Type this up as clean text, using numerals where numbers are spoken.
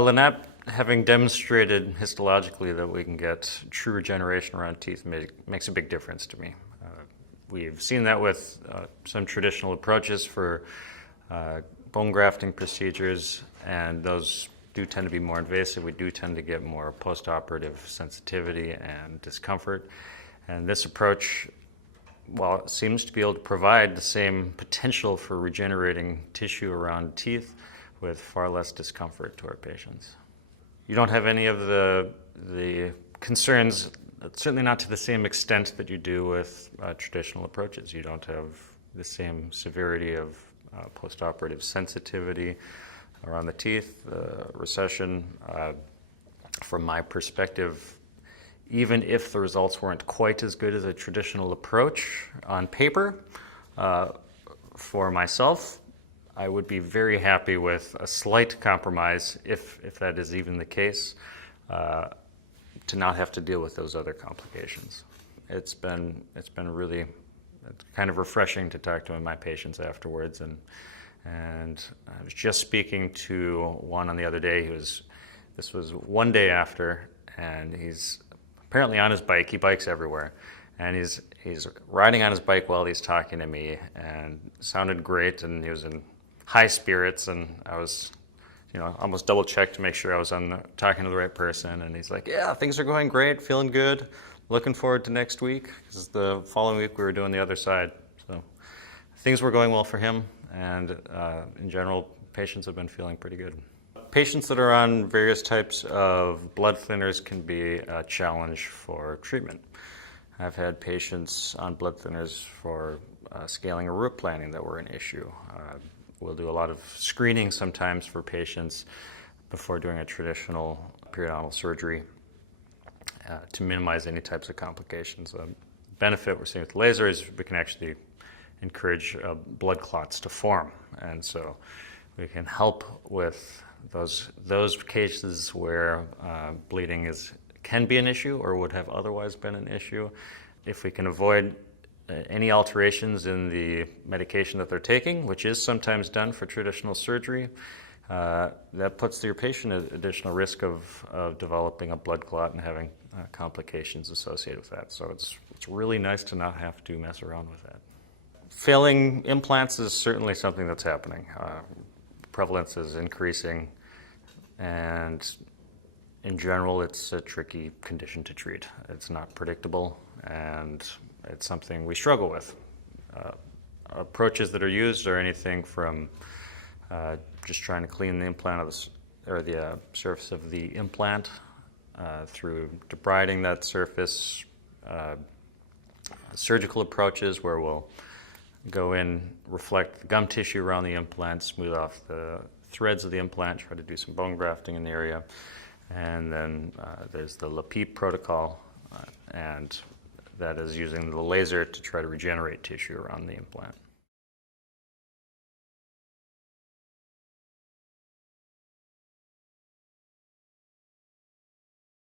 LANAP, having demonstrated histologically that we can get true regeneration around teeth, makes a big difference to me. We've seen that with some traditional approaches for bone grafting procedures, and those do tend to be more invasive. We do tend to get more post-operative sensitivity and discomfort. And this approach, while it seems to be able to provide the same potential for regenerating tissue around teeth with far less discomfort to our patients. You don't have any of the concerns, certainly not to the same extent that you do with traditional approaches. You don't have the same severity of post-operative sensitivity around the teeth, recession. From my perspective, even if the results weren't quite as good as a traditional approach on paper, for myself, I would be very happy with a slight compromise, if that is even the case, to not have to deal with those other complications. It's been really kind of refreshing to talk to my patients afterwards, and I was just speaking to one on the other day. This was one day after, and he's apparently on his bike. He bikes everywhere, and he's riding on his bike while he's talking to me, and it sounded great, and he was in high spirits, and I was, almost double checked to make sure I was talking to the right person, and he's like, yeah, things are going great, feeling good, looking forward to next week, because the following week we were doing the other side. So things were going well for him, and in general, patients have been feeling pretty good. Patients that are on various types of blood thinners can be a challenge for treatment. I've had patients on blood thinners for scaling or root planning that were an issue. We'll do a lot of screening sometimes for patients before doing a traditional periodontal surgery to minimize any types of complications. The benefit we're seeing with laser is we can actually encourage blood clots to form, and so we can help with those cases where bleeding can be an issue or would have otherwise been an issue. If we can avoid any alterations in the medication that they're taking, which is sometimes done for traditional surgery, that puts your patient at additional risk of developing a blood clot and having complications associated with that. So it's really nice to not have to mess around with that. Failing implants is certainly something that's happening. Prevalence is increasing, and in general, it's a tricky condition to treat. It's not predictable, and it's something we struggle with. Approaches that are used are anything from just trying to clean the implant or the surface of the implant through debriding that surface, surgical approaches where we'll go in, reflect the gum tissue around the implant, smooth off the threads of the implant, try to do some bone grafting in the area. And then there's the LAPIP protocol, and that is using the laser to try to regenerate tissue around the implant.